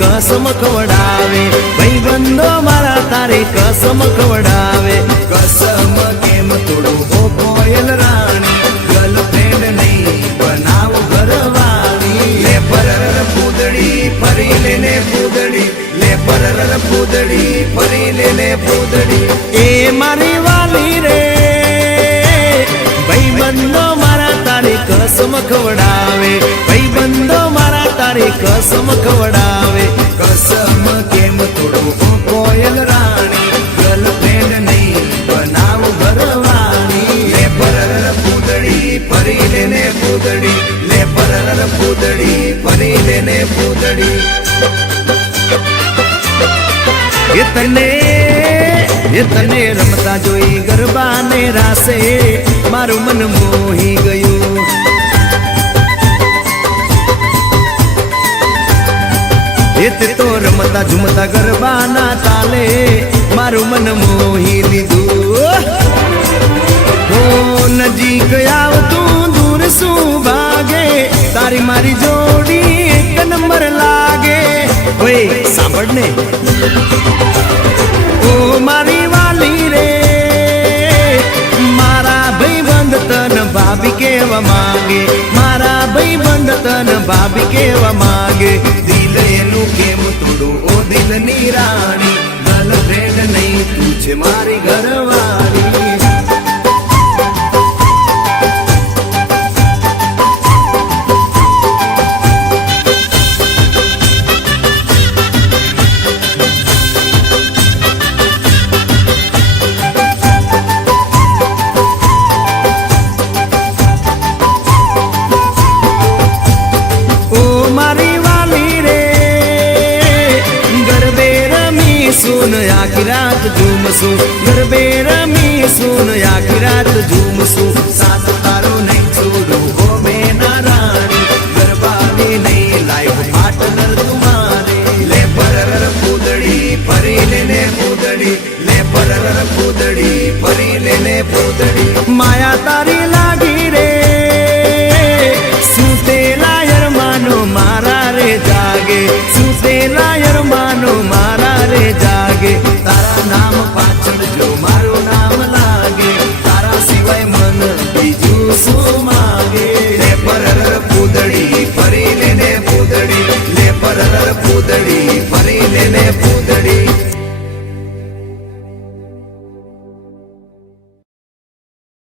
कसम खवडावे भाईबंधो मारा तारे कसम खवडावे कसम केम तोड़ो हो कोयल रानी गर्लफ्रेंड नहीं बनाओ घरवाली ले परर पूदड़ी फरी लेने पूदड़ी ले परर पूदड़ी फरी लेने पूदड़ी ए मारी वाली रे भाईबंधो मारा तारे कसम खवडावे भाईबंधो मारा तारे कसम खवडावे कसम केम तोड़ो हो कोयल रानी गर्लफ्रेंड नहीं बनाओ घरवाली ले परर पूदड़ी फरी लेने पूदड़ी ले परर पूदड़ी फरी लेने पूदड़ी इतने रमता जोई गरबा ने रासे मारू मन मोही गयू तो रमता झुमता गरबा ना ताले मारू मन मोही लीधु हो नजीक आव तू दूर सू भागे तारी मारी जोड़ी एक नंबर लागे ओए सांभळने ओ मारी वाली रे मारा भाईबंध तन भाभी केवा मांगे मारा भाईबंध तन भाभी केवा मांगे दिल एनु केम तोड़ो ओ दिल नी रानी गर्लफ्रेंड नहीं तू छे मारी घरवाली सुन आखी रात झूमसू गरबे रमी सुन आखी रात झूमसू साथ तारो नहीं छोड़ो हो बेना रानी गरबाने नहीं लाइफ पार्टनर तुम्हारे ले परर पूदड़ी फरी लेने पूदड़ी ले परर पूदड़ी फरी लेने पूदड़ी माया तारी लागी रे सूते लायर मानो मारा रे जागे सूते लायर